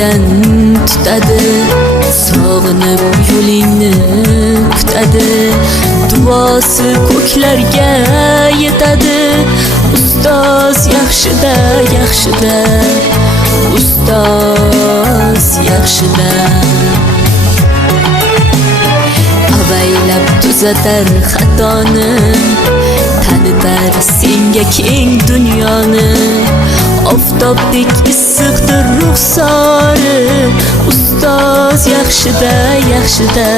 qo'lingdan tutadi, sog'inib yo'lingni kutadi, duosi ko'klarga yetadi. Ustoz yaxshida, yaxshida, ustoz yaxshida. Avaylab tuzatar xatoni, tanitar senga keng dunyoni. Oftobdek issiqdir ruxsori, ustoz yaxshida, yaxshida,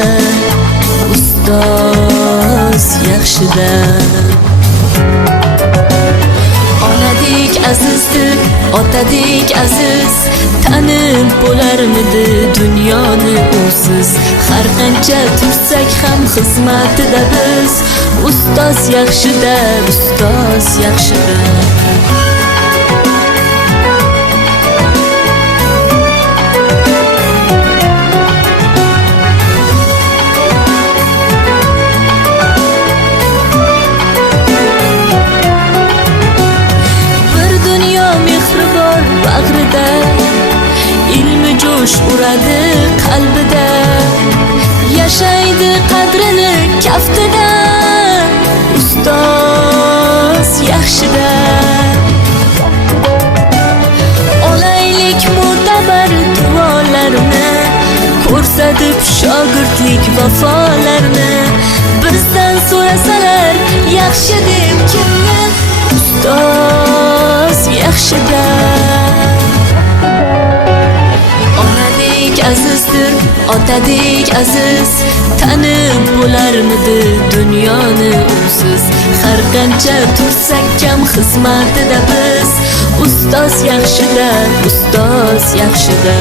ustoz yaxshida. Onadek azizdir, otadek aziz, tanib bo'larmidi dunyoni usiz. Har qancha tursak ham xizmatida biz, ustoz yaxshida, ustoz yaxshida. Ilmi jo'sh uradi qalbida, yashaydi qadrini kaftida. Ustoz yaxshida. Olaylik mo'tabar duolarni, ko'rsatib shogirdlik vafolarni. Bizdan so'rasalar yaxshi deb kimni, ustoz yaxshida. Azizdir, otadek aziz, tanib bo'larmidi dunyoni usiz. Har qancha tursak kam xizmatida biz, ustoz yaxshida, ustoz yaxshida.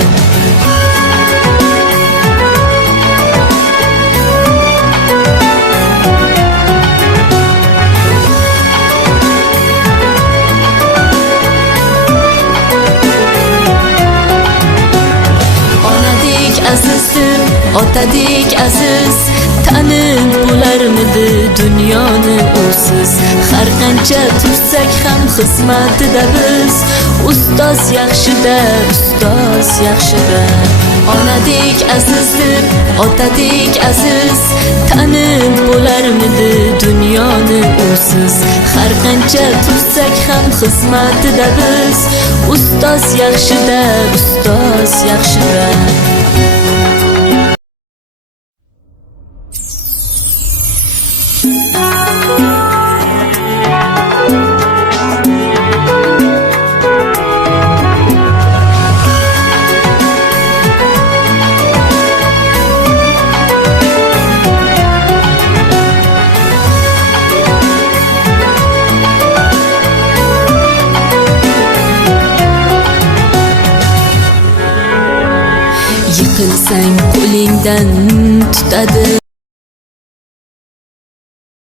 Azizdir, otadek aziz, tanib bo'larmidi dunyoni usiz. Har qancha tursak ham xizmatida biz, ustoz yaxshida, ustoz yaxshida. Onadek azizdir, otadek aziz, tanib bo'larmidi dunyoni usiz. Har qancha tursak ham xizmatida biz, ustoz yaxshida, ustoz yaxshida. Yiqilsang qo'lingdan tutadi,